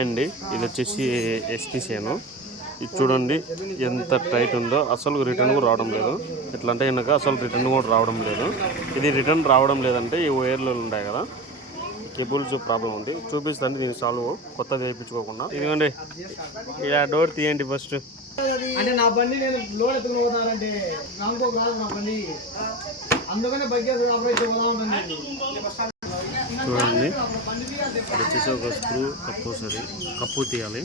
అండి ఇది వచ్చేసి ఎస్పీసీను ఇది చూడండి ఎంత టైట్ ఉందో, అసలు రిటర్న్ కూడా రావడం లేదు. ఎట్లా అంటే కనుక అసలు రిటర్న్ కూడా రావడం లేదు. ఇది రిటర్న్ రావడం లేదంటే ఈ వైర్లు ఉంటాయి కదా, కేబుల్స్ ప్రాబ్లం ఉంది. చూపిస్తాను దీన్ని సాల్వ్, కొత్తది వేయించుకోకుండా. ఇదిగోండి ఇలా డోర్ తీయండి ఫస్ట్. అంటే నా బండి నేను లోడ్ ఎత్తుకుని పోతానంటే రాంకోకు రాదు నా బండి, అందుకనే బైక్ పోతా ఉంటుంది. చూడండి వచ్చేసి ఒక స్క్రూ కప్పు వస్తుంది, కప్పు తీయాలి.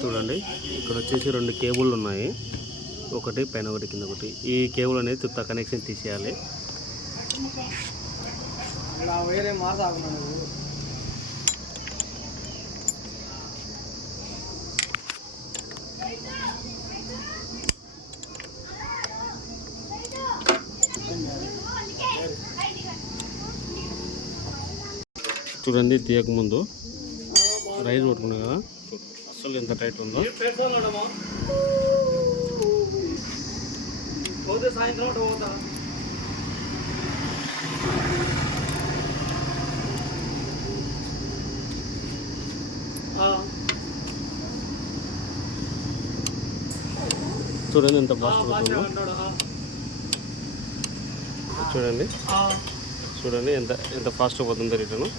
చూడండి ఇక్కడ వచ్చేసి 2 కేబుల్ ఉన్నాయి, ఒకటి పైన ఒకటి కింద ఒకటి. ఈ కేబుల్ అనేది తుత్త కనెక్షన్ తీసేయాలి. చూడండి తీయకముందు రైస్ పట్టుకున్నాం కదా, అసలు ఎంత టైట్ ఉందో. చూడండి ఎంత ఫాస్ట్ పోతుందో. చూడండి చూడండి ఎంత ఫాస్ట్ పోతుందో రిటర్న్.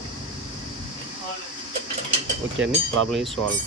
ఓకే అండి, ప్రాబ్లమ్ ఈజ్ సాల్వ్.